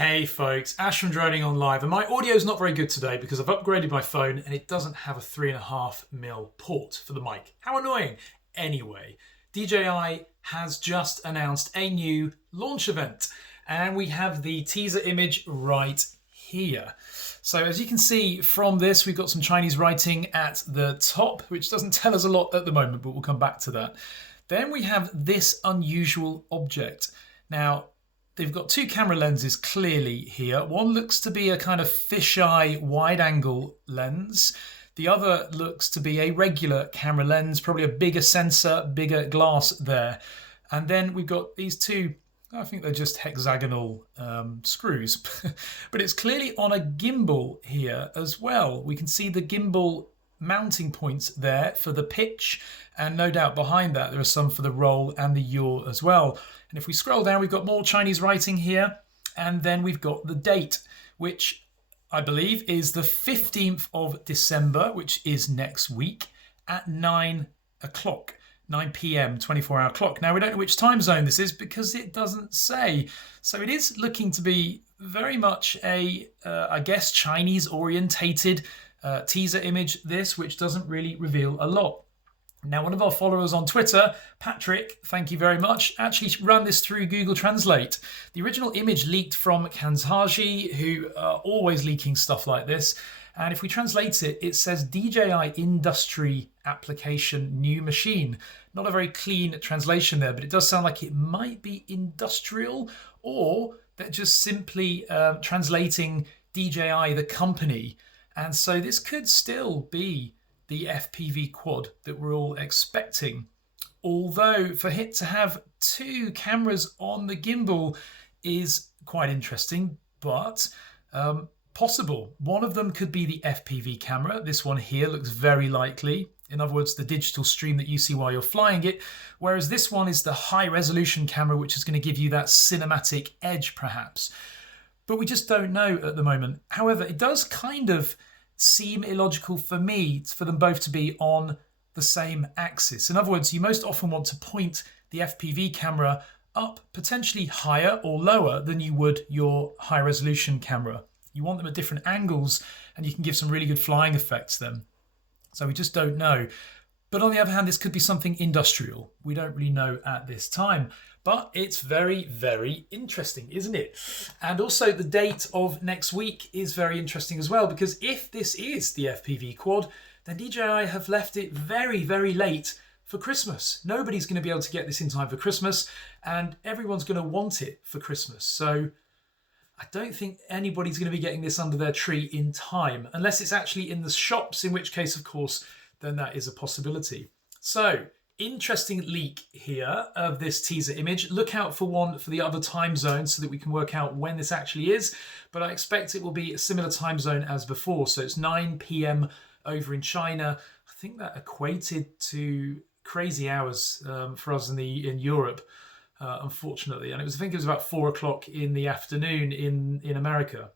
Hey folks, Ash from Droning On Live, and my audio is not very good today because I've upgraded my phone and it doesn't have a 3.5mm port for the mic. How annoying! Anyway, DJI has just announced a new launch event and we have the teaser image right here. So as you can see from this, we've got some Chinese writing at the top, which doesn't tell us a lot at the moment, but we'll come back to that. Then we have this unusual object. Now, they've got two camera lenses clearly here. One looks to be a kind of fisheye wide-angle lens. The other looks to be a regular camera lens, probably a bigger sensor, bigger glass there. And then we've got these two, I think they're just hexagonal screws, but it's clearly on a gimbal here as well. We can see the gimbal mounting points there for the pitch, and no doubt behind that there are some for the roll and the yaw as well. And if we scroll down, we've got more Chinese writing here, and then we've got the date, which I believe is the 15th of December, which is next week at 9 o'clock. 9 p.m, 24-hour clock. Now, we don't know which time zone this is because it doesn't say. So it is looking to be very much a, I guess, Chinese-orientated teaser image, this, which doesn't really reveal a lot. Now, one of our followers on Twitter, Patrick, thank you very much, actually ran this through Google Translate. The original image leaked from Kanzaji, who are always leaking stuff like this. And if we translate it, it says DJI Industry Application New Machine. Not a very clean translation there, but it does sound like it might be industrial, or they're just simply translating DJI, the company. And so this could still be the FPV quad that we're all expecting. Although for it to have two cameras on the gimbal is quite interesting, but possible. One of them could be the FPV camera. This one here looks very likely. In other words, the digital stream that you see while you're flying it. Whereas this one is the high resolution camera, which is going to give you that cinematic edge perhaps. But we just don't know at the moment. However, it does kind of seem illogical for me for them both to be on the same axis. In other words, you most often want to point the FPV camera up potentially higher or lower than you would your high resolution camera. You want them at different angles and you can give some really good flying effects then. So we just don't know. But on the other hand, this could be something industrial. We don't really know at this time. But it's very, very interesting, isn't it? And also the date of next week is very interesting as well, because if this is the FPV quad, then DJI have left it very, very late for Christmas. Nobody's going to be able to get this in time for Christmas, and everyone's going to want it for Christmas. So I don't think anybody's going to be getting this under their tree in time, unless it's actually in the shops, in which case, of course, then that is a possibility. So, interesting leak here of this teaser image. Look out for one for the other time zone so that we can work out when this actually is. But I expect it will be a similar time zone as before. So it's 9 p.m. over in China. I think that equated to crazy hours for us in Europe, unfortunately. And I think it was about 4 o'clock in the afternoon in America.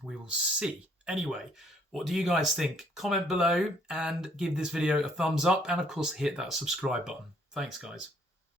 We will see. Anyway, what do you guys think? Comment below and give this video a thumbs up, and of course hit that subscribe button. Thanks guys.